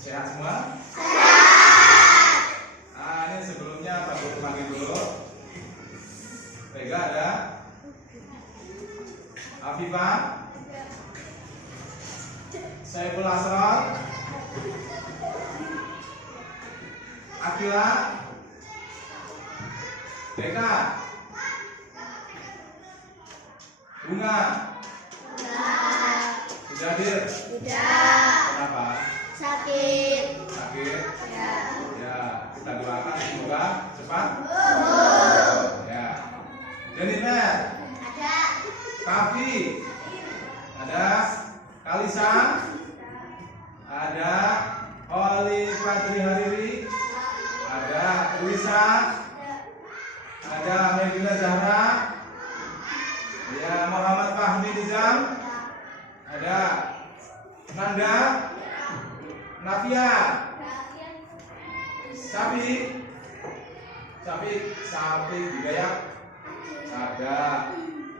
Sehat semua? Ini sebelumnya Pak Guru panggil dulu. Vega ada? Afifah? Saiful Asrar? Akila? Vega? Bunga? Sudah hadir? Tidak. Kenapa? Sakit. Sakit? Ya. Ya, kita doakan semoga cepat. Ya. Jennifer? Ada. Kavi? Ada? Kalisa? Ada? Oli Fadri Hariri? Ada? Luisa? Ada? Medina Zahra? Ya, Muhammad Fahmi Nizam? Ada? Nanda? Nafia? Sapi? Sapi juga ya? Ada.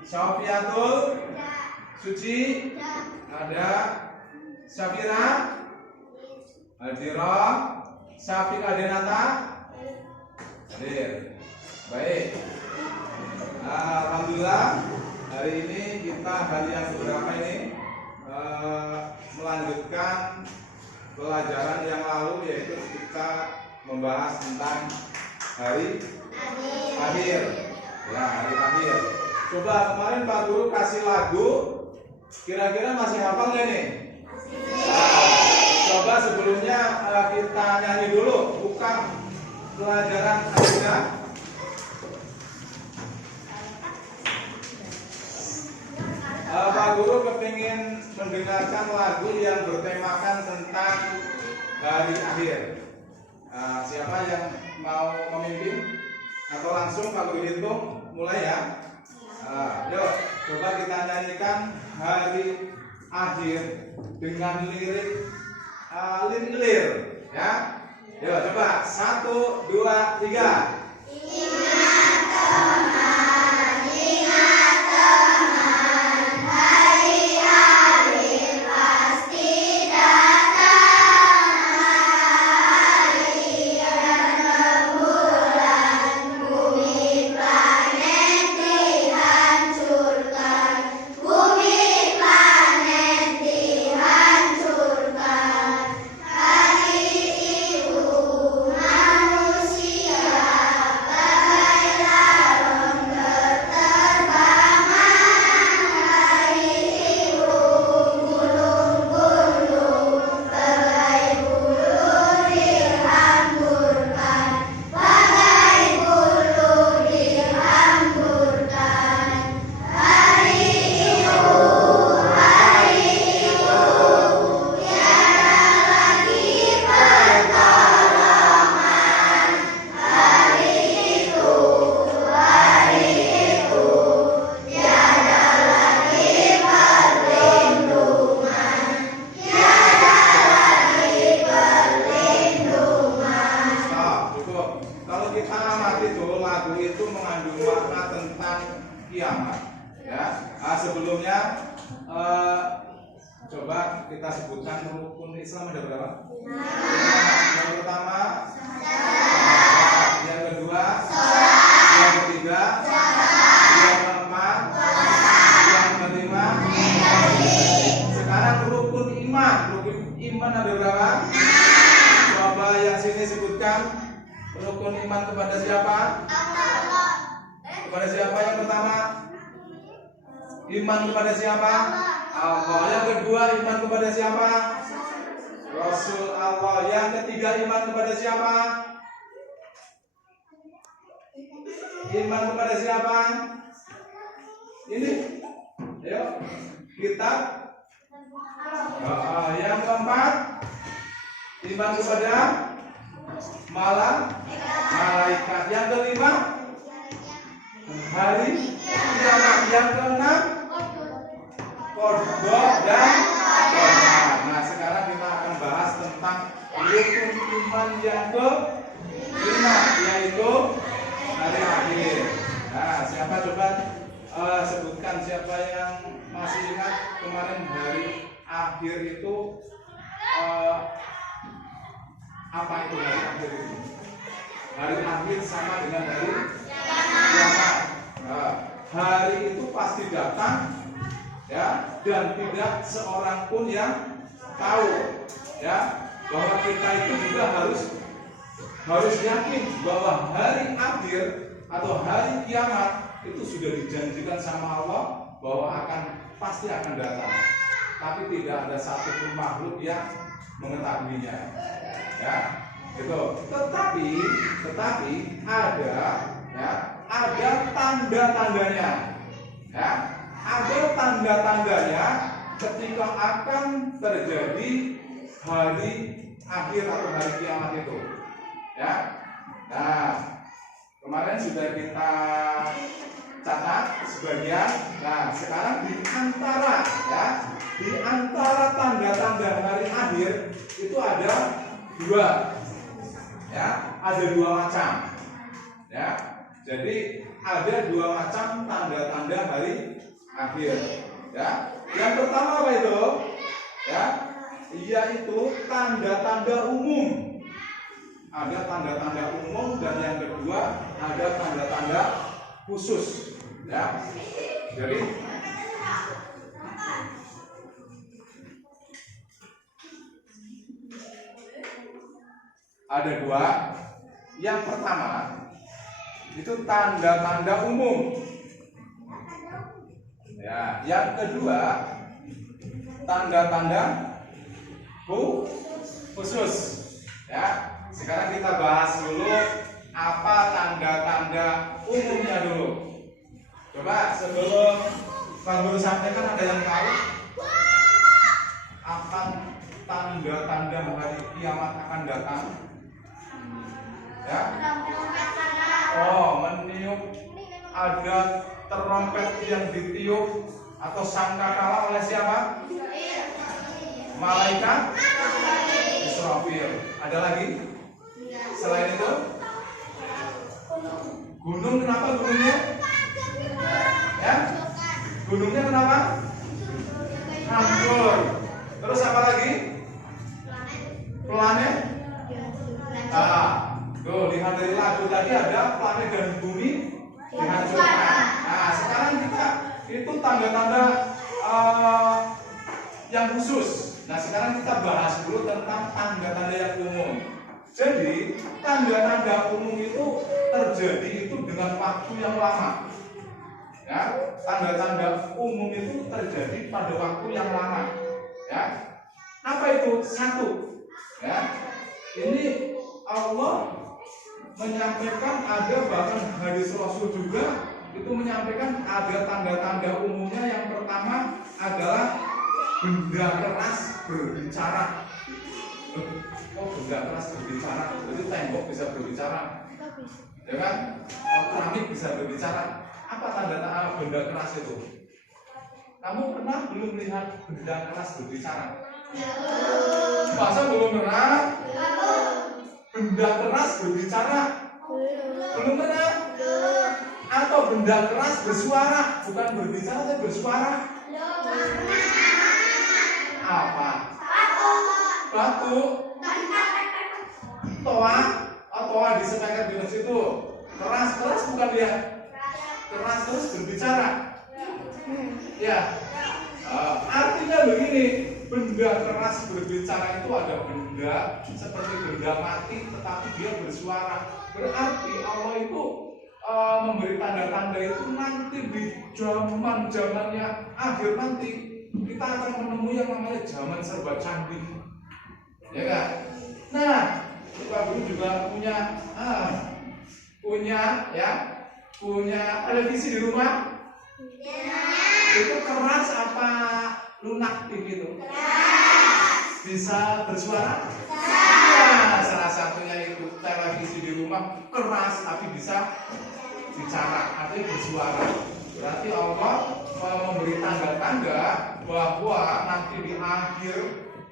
Sofiatul? Suci? Ada. Syafira? Hadira? Syafiq Adenata? Hadir. Baik. Alhamdulillah hari ini kita hari yang berapa ini melanjutkan pelajaran yang lalu, yaitu kita membahas tentang hari akhir. Ya, hari akhir. Coba kemarin Pak Guru kasih lagu, kira-kira masih hafal nggak nih? Coba sebelumnya kita nyanyi dulu, buka pelajaran akhirnya. Pak Guru kepingin mendengarkan lagu yang bertemakan tentang hari akhir. Siapa yang mau memimpin? Atau langsung Pak Guru hitung, mulai ya. Yuk, coba kita nyanyikan hari akhir dengan lirik lir, ya. Yuk, coba 1, 2, 3. Sebelumnya coba kita sebutkan rukun Islam ada berapa? Yang pertama, yang kedua, yang ketiga, yang keempat, yang kelima. Sekarang rukun iman. Rukun iman ada berapa? Coba yang sini sebutkan rukun iman kepada siapa? Kepada siapa yang pertama? Iman kepada siapa? Allah. Yang kedua, iman kepada siapa? Rasul Allah. Yang ketiga, iman kepada siapa? Iman kepada siapa? Ini. Ayo. Kitab. Yang keempat, iman kepada malaikat. Yang kelima, hari kiamat. Yang keenam, qada dan qadar. Nah, sekarang kita akan bahas tentang rukun iman yang ke-5, yaitu hari akhir. Nah, siapa coba sebutkan siapa yang masih ingat kemarin hari akhir itu Apa itu hari akhir itu? Hari akhir sama dengan hari kiamat. Nah, hari itu pasti datang, ya, dan tidak seorang pun yang tahu, ya, bahwa kita itu juga harus yakin bahwa hari akhir atau hari kiamat itu sudah dijanjikan sama Allah bahwa pasti akan datang. Tapi tidak ada satupun makhluk yang mengetahuinya, ya, gitu. Tetapi ada tanda-tandanya, ya, ada tanda-tandanya ketika akan terjadi hari akhir atau hari kiamat itu, ya. Nah, kemarin sudah kita catat sebagian. Nah, sekarang di antara tanda-tanda hari akhir itu ada dua, ya, ada dua macam, ya. Jadi ada dua macam tanda-tanda hari akhir, ya. Yang pertama apa itu? Ya, yaitu tanda-tanda umum. Ada tanda-tanda umum, dan yang kedua ada tanda-tanda khusus, ya. Jadi ada dua. Yang pertama itu tanda-tanda umum, ya. Yang kedua tanda-tanda khusus, ya. Sekarang kita bahas dulu apa tanda-tanda umumnya dulu. Coba sebelum Bang Guru sampaikan, ada yang tahu apa tanda-tanda hari kiamat akan datang? Ya? Oh, meniup, ada terompet yang ditiup atau sangkakala oleh siapa? Malaikat Israfil. Ada lagi? Selain itu? Gunung, kenapa gunungnya? Ya? Gunungnya kenapa? Hancur. Terus apa lagi? Planet? Tuh, lihat dari lagu tadi ada planet dan bumi dihancurkan. Nah, sekarang kita itu tanda-tanda yang khusus. Nah, sekarang kita bahas dulu tentang tanda-tanda yang umum. Jadi, tanda-tanda umum itu terjadi itu dengan waktu yang lama. Ya, tanda-tanda umum itu terjadi pada waktu yang lama. Ya, apa itu? Satu, ya, ini Allah menyampaikan, ada bahkan hadis Rasul juga itu menyampaikan ada tanda-tanda umumnya. Yang pertama adalah benda keras berbicara. Oh, benda keras berbicara, jadi tembok bisa berbicara, ya kan? Keramik bisa berbicara. Apa tanda-tanda benda keras itu? Kamu pernah belum lihat benda keras berbicara? Masa belum pernah? Benda keras berbicara? Belum pernah? Atau benda keras bersuara? Bukan berbicara, tapi bersuara. Apa? Batu. Toa di sepeker di situ. Keras bukan dia. Keras terus berbicara. Ya. Artinya begini, benda keras berbicara itu ada benda seperti benda mati tetapi dia bersuara. Berarti Allah itu memberi tanda-tanda itu nanti di zaman-zamannya akhir nanti kita akan menemui yang namanya zaman serba canggih, ya kan? Nah, Pak Guru juga punya televisi di rumah. Itu keras apa lunak TV itu? Bisa bersuara? Ya, salah satunya itu televisi di rumah keras tapi bisa bicara, artinya bersuara. Berarti Allah memberi tanda-tanda bahwa nanti di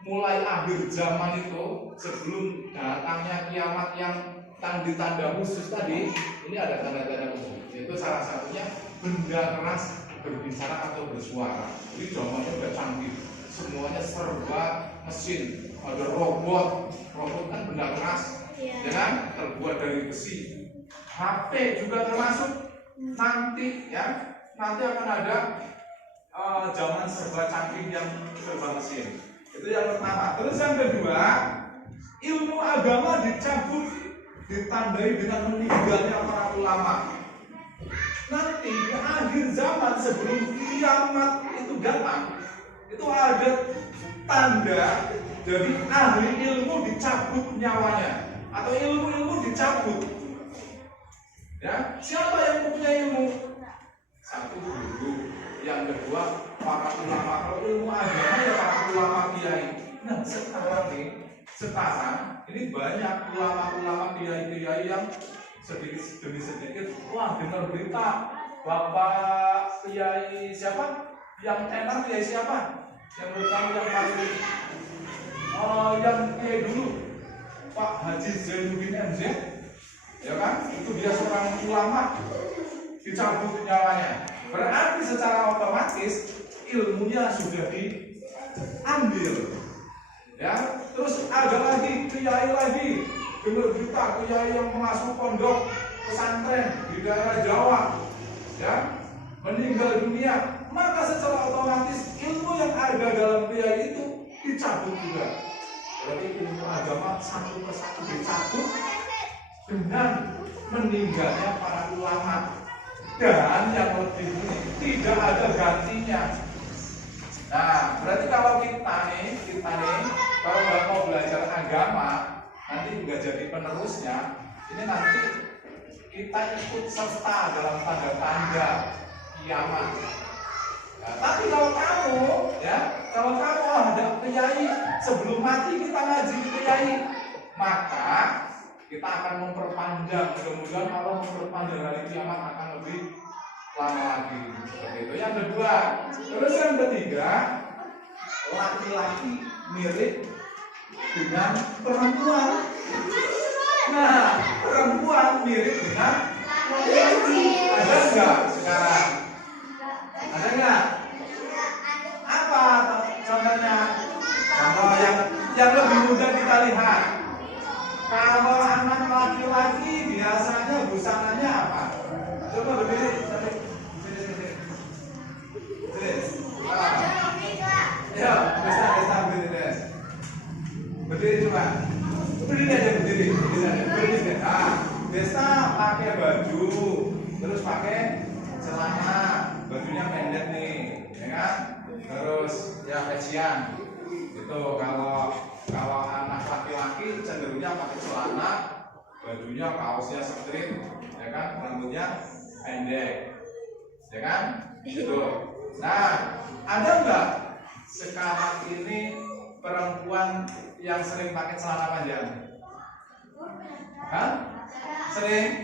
mulai akhir zaman itu, sebelum datangnya kiamat yang tanda khusus tadi, ini ada tanda-tanda khusus. Itu salah satunya benda keras berbicara atau bersuara. Jadi zamannya udah canggih, semuanya serba mesin, ada robot kan benda keras, ya kan, terbuat dari besi. HP juga termasuk nanti, ya, nanti akan ada zaman serba canggih yang serba mesin. Itu yang pertama. Terus yang kedua, ilmu agama dicabut, ditandai dengan meninggalnya para ulama. Nanti di akhir zaman sebelum kiamat itu datang, itu ada tanda jadi ahli ilmu dicabut nyawanya atau ilmu dicabut. Ya, siapa yang mempunyai ilmu? Satu, guru. Yang kedua, para ulama. Kalau ilmu agama ya para ulama kiai. Nah, sekarang ini banyak ulama kiai yang sedikit demi sedikit, wah, dengar berita Bapak Kiai siapa? Yang enak Kiai siapa? Yang menurut kamu yang paling yang Kiai dulu, Pak Haji Zainuddin MZ, ya kan? Itu dia seorang ulama, dicabut nyawanya. Berarti secara otomatis ilmunya sudah diambil. Ya, terus ada lagi kiai lagi, dengar berita kiai yang masuk pondok pesantren di daerah Jawa, ya, meninggal dunia, maka secara otomatis ilmu yang ada dalam kiai itu dicabut juga. Berarti ilmu agama satu persatu dicabut dengan meninggalnya para ulama. Dan yang lebih unik, tidak ada gantinya. Nah, berarti kalau kita nih, kalau nggak mau belajar agama, nanti juga jadi penerusnya. Ini nanti kita ikut serta dalam tanda-tanda kiamat. Nah, tapi kalau kamu ada kiai, sebelum mati kita ngaji ke kiai, maka kita akan memperpanjang. Mudah-mudahan Allah memperpanjang hari kiamat akan lebih lama lagi. Seperti itu. Yang kedua, terus yang ketiga, laki-laki mirip dengan perempuan. Nah, perempuan mirip dengan laki-laki. Ada enggak sekarang? Ada enggak? Apa contohnya? Contoh yang lebih mudah kita lihat. Kalau anak laki-laki biasanya busananya apa? Coba berdiri. Ya, bisa berdiri deh. Berdiri coba. Berdiri aja berdiri. Berdiri. Ah, biasa pakai baju, terus pakai celana, bajunya pendek nih, ya kan? Terus ya pecian. Itu kalau anak laki-laki cenderungnya pakai celana, bajunya kaosnya strip, ya kan? Rambutnya pendek, ya kan? Gitu. Nah, ada nggak sekarang ini perempuan yang sering pakai celana panjang? Hah? Sering?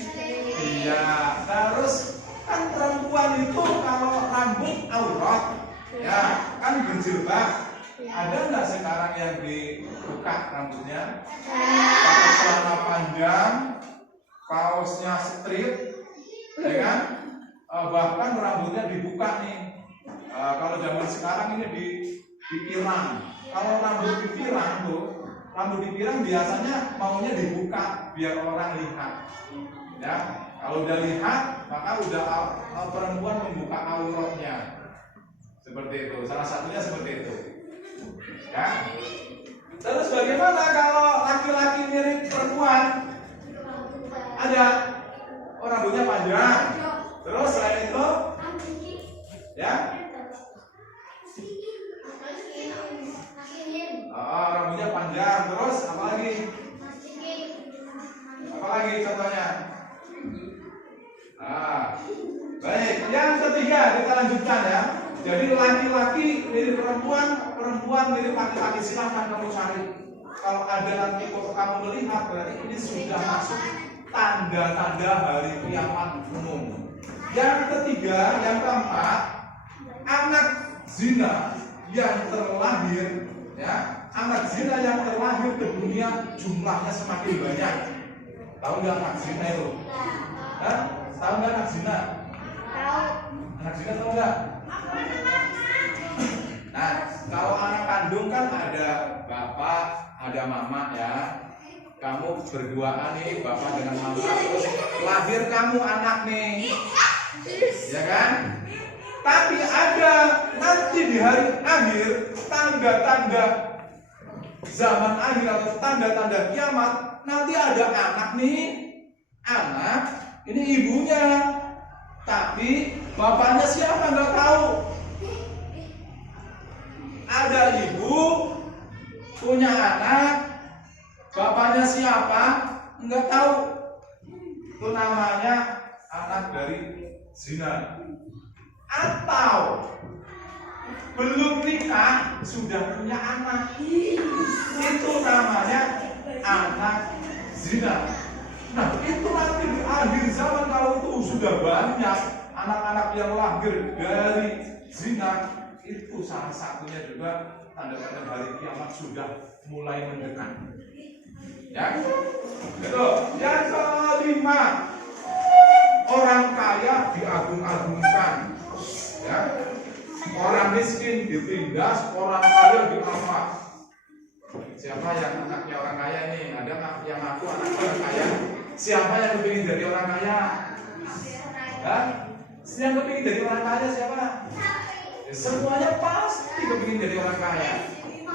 Iya. Terus kan perempuan itu kalau rambut aurat, ya kan berjilbab. Ada nggak sekarang yang dibuka rambutnya? Pakai celana panjang, kaosnya strip, ya kan? Bahkan rambutnya dibuka nih. Kalau zaman sekarang ini dipirang. Kalau rambut dipirang biasanya maunya dibuka biar orang lihat. Ya, kalau udah lihat maka udah perempuan membuka auratnya. Seperti itu. Salah satunya seperti itu. Ya. Terus bagaimana kalau laki-laki mirip perempuan? Ada rambutnya panjang. Terus selain itu, ya, rambutnya panjang. Terus apa lagi? Apa lagi contohnya? Baik. Yang ketiga kita lanjutkan ya. Jadi laki-laki mirip perempuan, perempuan mirip laki-laki. Silahkan kamu cari. Kalau ada nanti kamu melihat, berarti ini sudah masuk tanda-tanda hari kiamat umum. Yang ketiga, yang keempat, anak zina yang terlahir, ya, anak zina yang terlahir ke dunia jumlahnya semakin banyak. Tahu nggak anak zina itu? Hah? Tahu nggak anak zina? Tahu. Anak zina tahu nggak? Nah, kalau anak kandung kan ada ada mama ya, kamu berduaan nih, bapak dengan mama, terus lahir kamu anak nih, ya kan? Tapi ada nanti di hari akhir, tanda-tanda zaman akhir atau tanda-tanda kiamat, nanti ada anak nih, anak ini ibunya, tapi bapaknya siapa nggak tahu. Ada ibu punya anak, bapaknya siapa nggak tahu. Itu namanya anak dari zina. Atau belum nikah sudah punya anak, itu namanya anak zina. Nah, itu nanti di akhir zaman kalau itu sudah banyak anak-anak yang lahir dari zina, itu salah satunya juga tanda-tanda hari kiamat sudah mulai mendekat. Ya, itu. Yang kelima, orang kaya diagung-agungkan. Ya, orang miskin ditindas, orang kaya diangkat. Siapa yang anaknya orang kaya nih? Ada nggak yang ngaku anaknya orang kaya? Siapa yang kepingin jadi orang kaya? Ya? Yang kepingin jadi orang kaya siapa? Ya, semuanya pasti kepingin jadi orang kaya.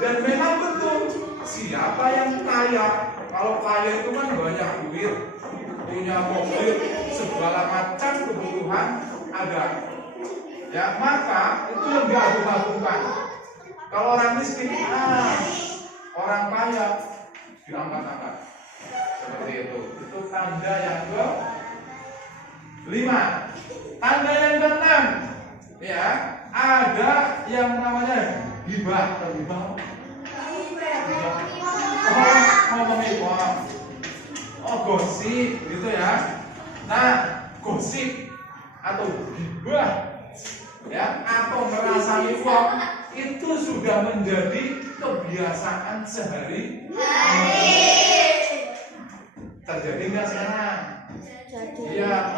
Dan memang betul, siapa yang kaya? Kalau kaya itu kan banyak duit, punya mobil, segala macam kebutuhan ada. Ya, maka itu yang diagung-agungkan. Kalau orang miskin, orang kaya diangkat-angkat. Seperti itu. Itu tanda yang ke-5. Tanda yang ke-6, ya, ada yang namanya ghibah. Gosip, gitu ya. Nah, gosip atau ghibah, ya, atau merasani uang itu sudah menjadi kebiasaan sehari-hari. Terjadi nggak sekarang? Iya.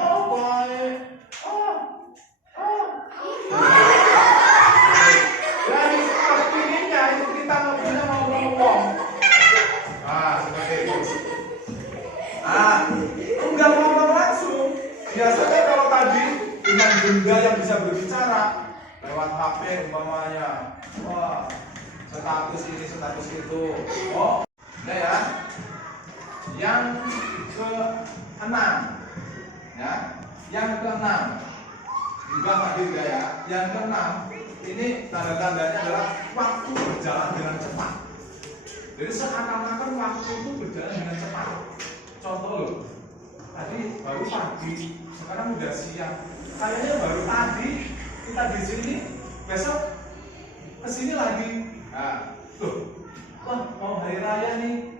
Dari opininya itu kita ngobrolnya mau ngomong. Seperti itu. Enggak ngomong langsung. Biasanya kalau tadi dengan benda yang bisa berbicara lewat HP umpamanya, status ini, status itu. Nah ya. Yang ke-6, ya. Yang ke-6 juga tadi ya. Yang ke-6 ini tanda-tandanya adalah waktu berjalan dengan cepat. Jadi seakan-akan waktu itu berjalan dengan cepat. Contoh loh, tadi baru pagi, sekarang udah siang. Kayaknya baru tadi kita di sini, besok kesini lagi. Nah, mau hari raya nih.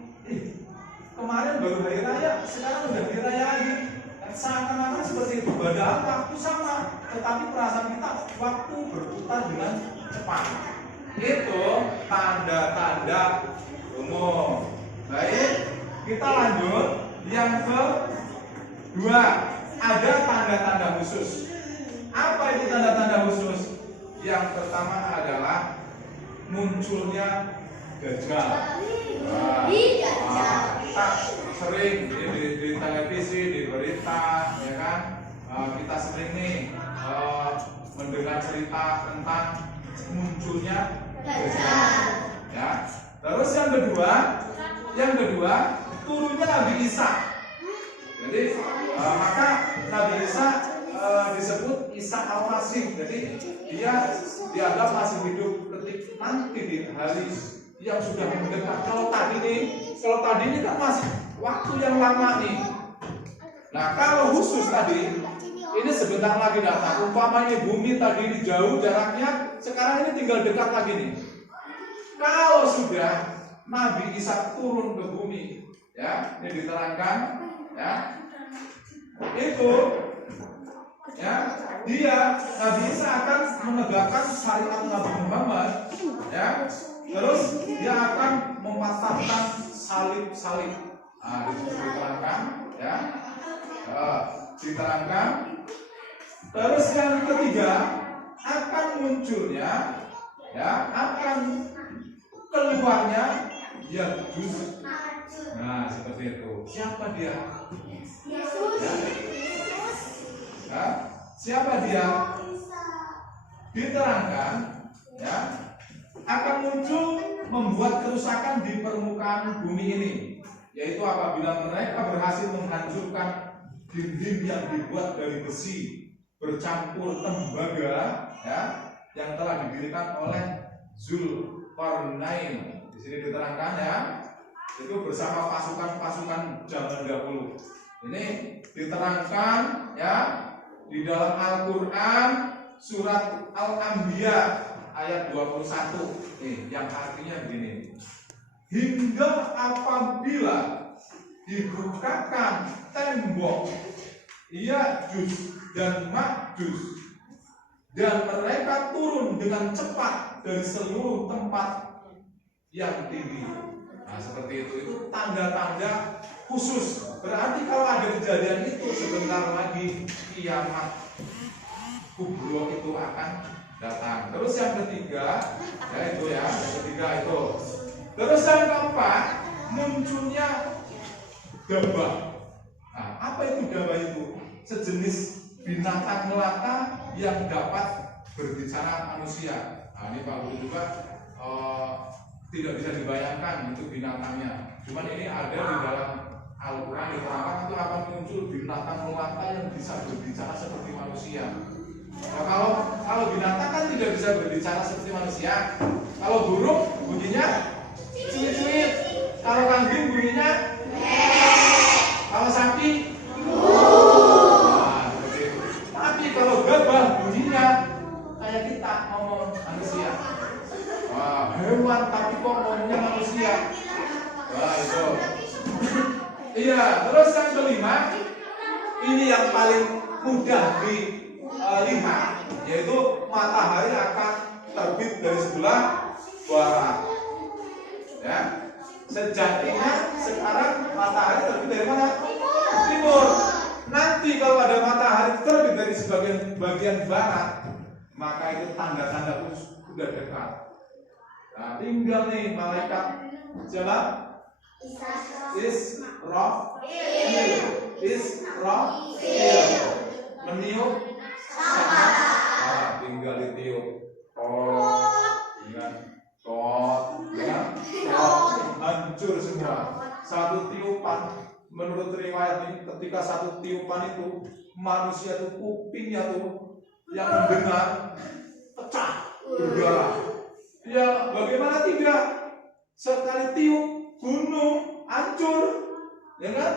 Kemarin baru hari raya, sekarang udah hari raya lagi. Seakan-akan seperti itu. Padahal waktu sama, tetapi perasaan kita waktu berputar dengan cepat. Itu tanda-tanda umum. Baik, kita lanjut. Yang ke-2, ada tanda-tanda khusus. Apa itu tanda-tanda khusus? Yang pertama adalah munculnya dajjal. Sering di televisi, di berita, ya kan? Kita sering nih mendengar cerita tentang munculnya dajjal. Ya. Terus yang kedua, turunnya Nabi Isa. Jadi maka Nabi Isa disebut Isa Al-Masih. Jadi dia dianggap masih hidup ketika nanti di hari yang sudah mendekat. Kalau tadi ini kan masih waktu yang lama nih. Nah, kalau khusus tadi ini sebentar lagi datang. Umpamanya bumi tadi jauh jaraknya, sekarang ini tinggal dekat lagi nih. Kalau sudah Nabi Isa turun ke bumi, ya, ini diterangkan, ya, itu, ya, dia Nabi Isa akan menegakkan syariat Nabi Muhammad, ya, terus dia akan mematahkan salib-salib. Diterangkan, ya, diterangkan. Terus yang ketiga akan munculnya, ya, akan keluarnya Ya'juj. Nah, seperti itu. Siapa dia? Yesus. Ya? Siapa dia? Diterangkan, ya, akan muncul membuat kerusakan di permukaan bumi ini, yaitu apabila mereka berhasil menghancurkan dinding yang dibuat dari besi bercampur tembaga, ya, yang telah didirikan oleh Zulkarnain. Di sini diterangkan, ya, itu bersama pasukan-pasukan zaman dahulu. Ini diterangkan, ya, di dalam Al-Quran surat Al-Anbiya ayat 21, yang artinya begini: hingga apabila dibukakan tembok Ya'juj dan Ma'juj dan mereka turun dengan cepat dari seluruh tempat yang tinggi. Nah, seperti itu tanda-tanda khusus. Berarti kalau ada kejadian itu, sebentar lagi kiamat kubro itu akan datang. Terus yang ketiga, yang ketiga itu. Terus yang keempat, munculnya gabah. Nah, apa itu gabah itu? Sejenis binatang melata yang dapat berbicara manusia. Nah, ini Pak Guru juga tidak bisa dibayangkan itu binatangnya. Cuman ini ada di dalam Al-Quran diterangkan itu akan muncul binatang melata yang bisa berbicara seperti manusia. Nah, kalau binatang kan tidak bisa berbicara seperti manusia. Kalau burung bunyinya cuit-cuit. Kalau kambing bunyinya kalau sapi nah, seperti itu. Tapi kalau gabah bunyinya kayak kita ngomong manusia. Wah, hewan tapi kok ngomongnya manusia. Wah, itu. Iya, terus yang kelima, ini yang paling mudah dilihat, yaitu matahari akan terbit dari sebelah barat. Ya, sejatinya sekarang matahari terbit dari mana? Timur. Nanti kalau ada matahari terbit dari bagian barat, maka itu tanda-tanda sudah dekat. Nah, tinggal nih malaikat siapa? Israfil meniup tinggal ditiup. Hancur semua. Satu tiupan, menurut riwayat ini, ketika satu tiupan itu manusia itu kupingnya tuh yang mendengar pecah berdarah. Ya bagaimana tidak? Sekali tiup gunung hancur, ya kan?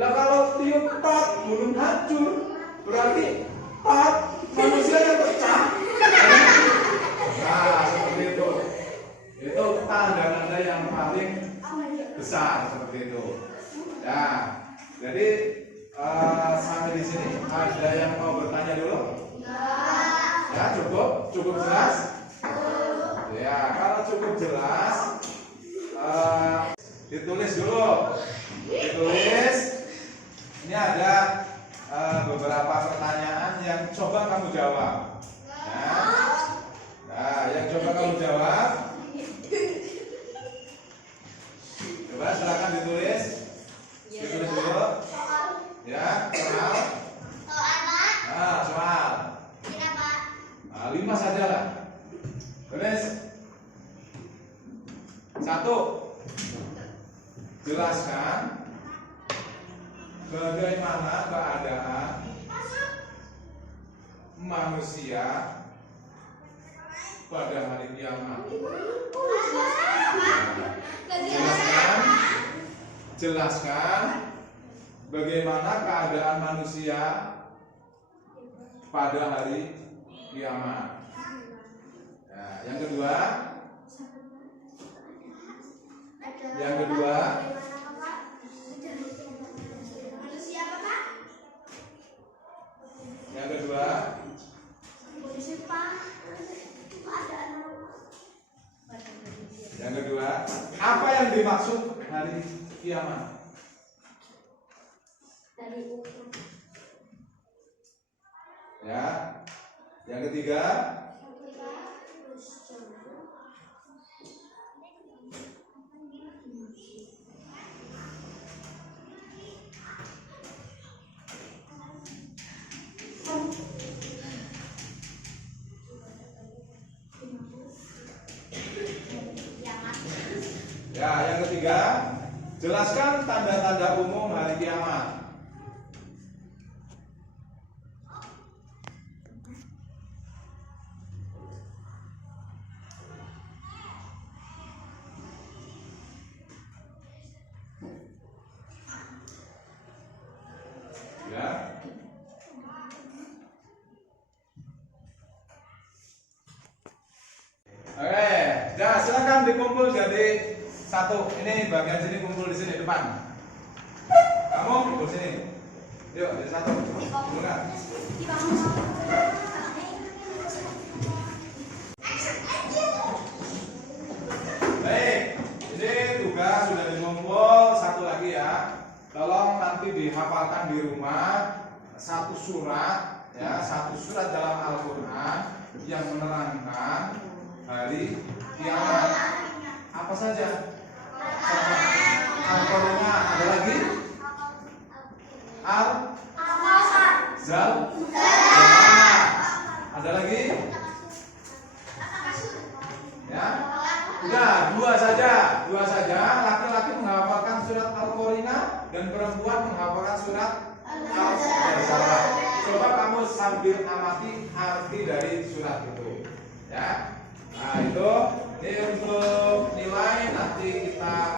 Lah kalau tiup tot gunung hancur, berarti tot manusianya pecah. Nah seperti itu. Itu tanda-tanda yang paling besar seperti itu. Ya, jadi sampai di sini. Ada yang mau bertanya dulu? Ya cukup jelas. Ya, kalau cukup jelas, ditulis dulu. Ditulis. Ini ada beberapa pertanyaan yang coba kamu jawab. Ya. Nah, yang coba kamu jawab. Coba silakan ditulis. Ditulis dulu. Ya, soal. Nah, soal. 5 saja lah. Tulis. 1. Jelaskan bagaimana keadaan manusia pada hari kiamat. Jelaskan bagaimana keadaan manusia pada hari kiamat. Nah, yang kedua, apa yang dimaksud hari kiamat? Ya. Yang ketiga, Ya, yang ketiga, jelaskan tanda-tanda umum hari kiamat. Ya. Oke, ya silakan dikumpul jadi satu. Ini bagian sini kumpul di sini depan. Kamu kumpul sini. Yuk, jadi satu. Kumpulkan. Baik, ini tugas sudah dikumpul. Satu lagi ya. Tolong nanti dihafalkan di rumah satu surat ya, satu surat dalam Al-Qur'an yang menerangkan hari kiamat. Apa saja? Al-Qur'an. Ada lagi? Zal. Ada lagi? Ya. Udah, dua saja. Laki-laki menghafalkan surat Al-Qur'an dan perempuan menghafalkan surat Al-Baqarah. Coba kamu sambil amati arti dari surat itu, ya. Nah itu ini untuk nilai